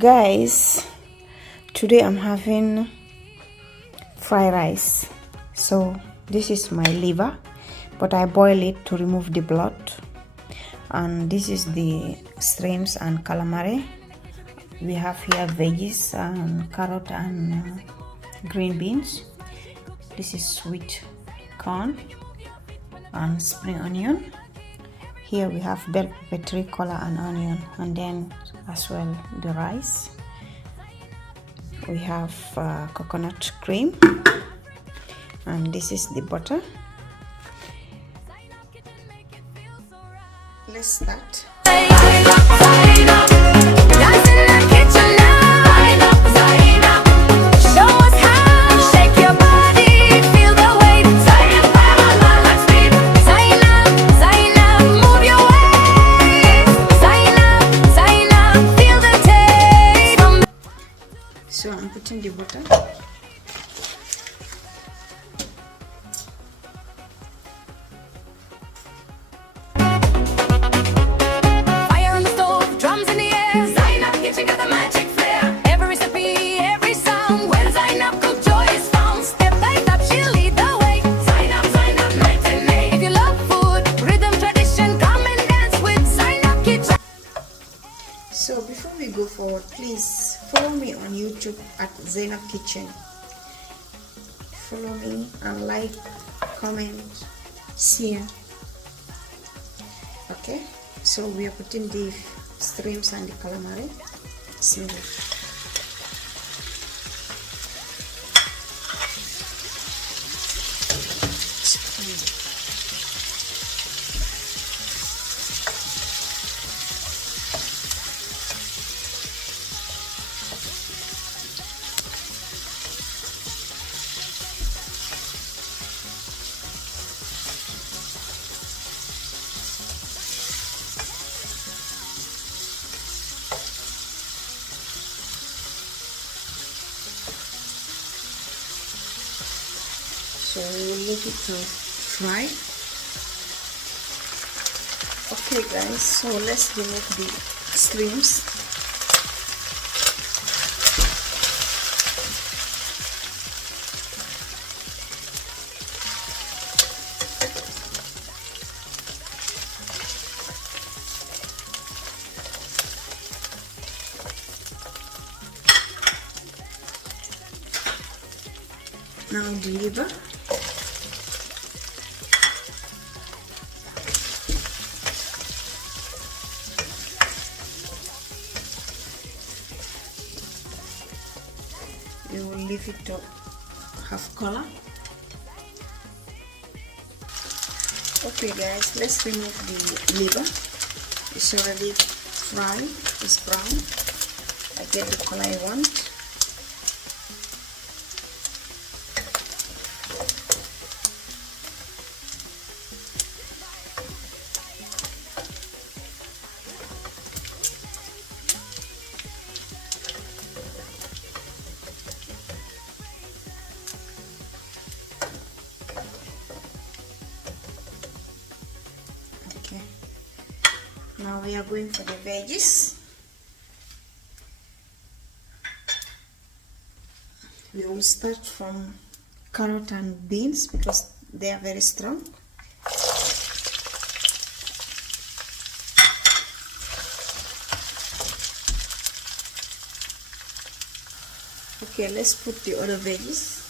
Guys, today I'm having fried rice. So this is my liver, but I boil it to remove the blood. And this is the shrimps and calamari. We have here veggies and carrot and green beans. This is sweet corn and spring onion. Here we have bell pepper, tricolor and onion, and then as well the rice. We have coconut cream, and this is the butter. Let's start. So I'm putting the butter. Fire on the stove, drums in the air. Zainab Kitchen got the magic flair. Every recipe, every sound. When Zainab cook, joy is found. Step by step, she'll lead the way. Zainab, night and day. If you love food, rhythm, tradition, come and dance with Zainab Kitchen. So before we go forward, please follow me on YouTube at Zainab Kitchen. Follow me and like, comment, share. Okay, so we are putting the shrimps and the calamari. See it. So we will let it fry. Okay guys, so let's remove the shrimps. Now the liver. You will leave it to have color. Okay guys, let's remove the liver. It's already fried, it's brown. I get the color I want. Now we are going for the veggies. We will start from carrot and beans because they are very strong. Okay, let's put the other veggies.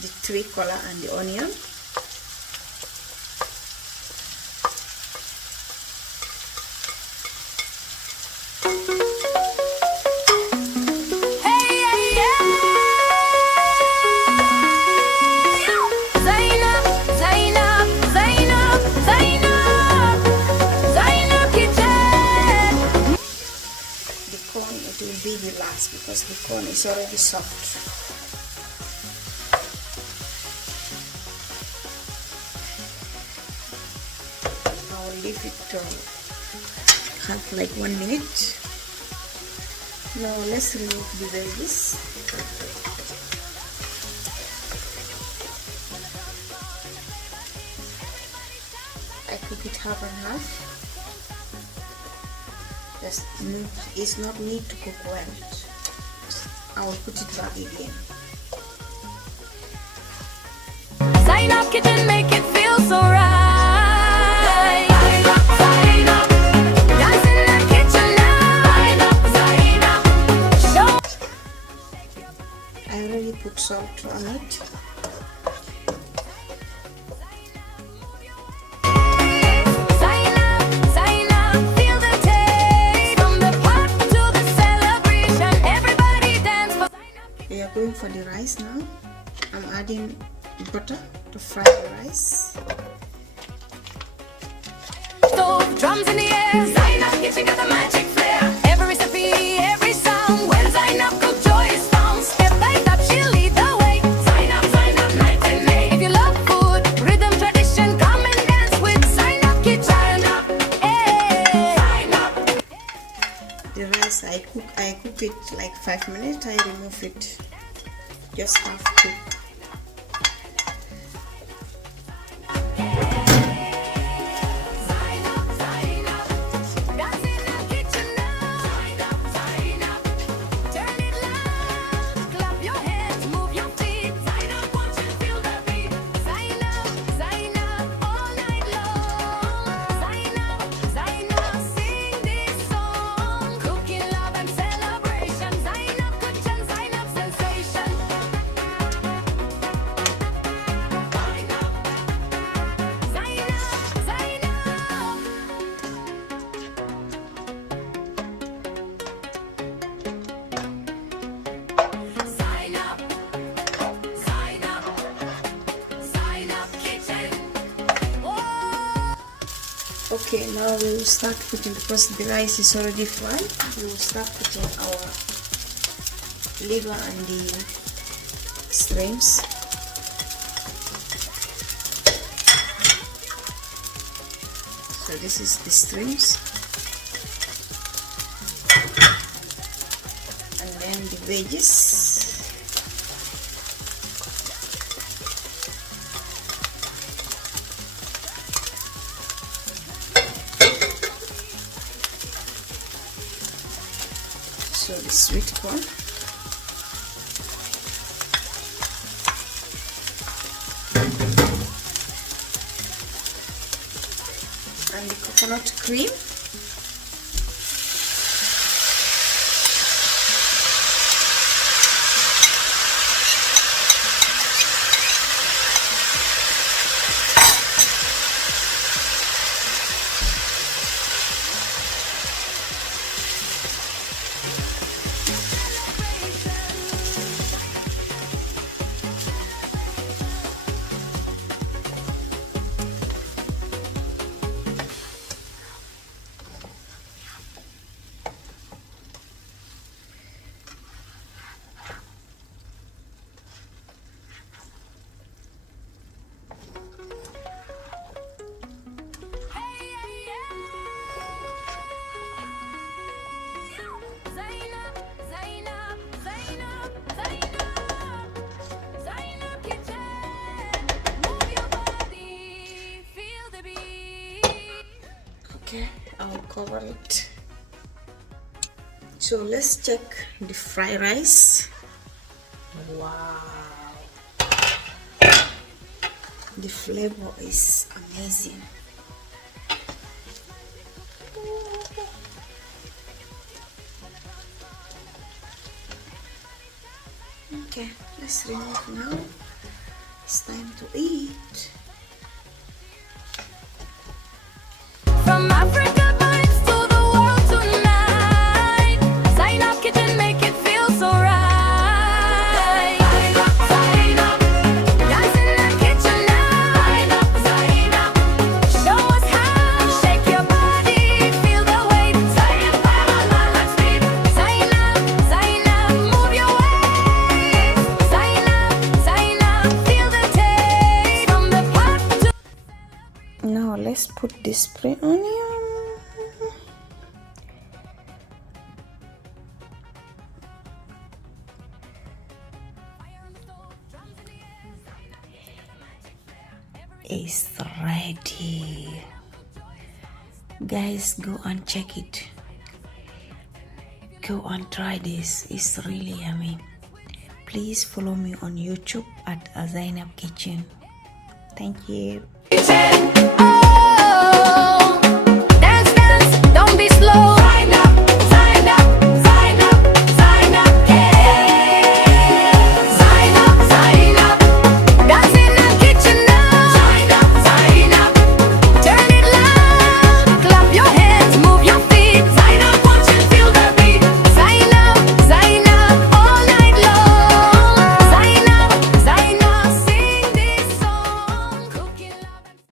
The tricolor and the onion. It will be the last because the corn is already soft. I will leave it to have like 1 minute. Now let's remove the veggies. I cook it half and half. it's not need to cook well. I will put it back again. Zainab Kitchen, make it feel so right. Zainab, dance in the kitchen now. Zainab, show. I already put salt on it. Zainab, feel the taste. From the pot to the celebration, everybody dance for Zainab. We are going for the rice now. I'm adding butter to fry the rice. Stove, drums in the air. Zainab Kitchen got the magic flair. Every recipe, every sound. When Zainab cook, joy is found. Step by step, she'll lead the way. Zainab, night and day. If you love food, rhythm, tradition, come and dance with Zainab Kitchen. Zainab. The rice I cook it like 5 minutes. I remove it just half cook. Okay, now we will start putting, because the rice is already fried, we will start putting our liver and the shrimps. So this is the shrimps, and then the veggies. So the sweet corn, and the coconut cream, okay, I'll cover it. So let's check the fried rice. Wow, the flavor is amazing. Okay, let's remove now. It's time to eat. From Africa vibes to the world tonight. Zainab Kitchen, make it feel so right. Zainab, dance in the kitchen now. Zainab, show us how. Shake your body, feel the weight. Zainab, let's beat. Zainab, move your waist. Zainab, feel the taste. From the pot to. Now let's put the spring onion. It's ready. Guys, go and check it. go and try this. It's really yummy. Please follow me on YouTube at Zainab Kitchen. Thank you. Kitchen.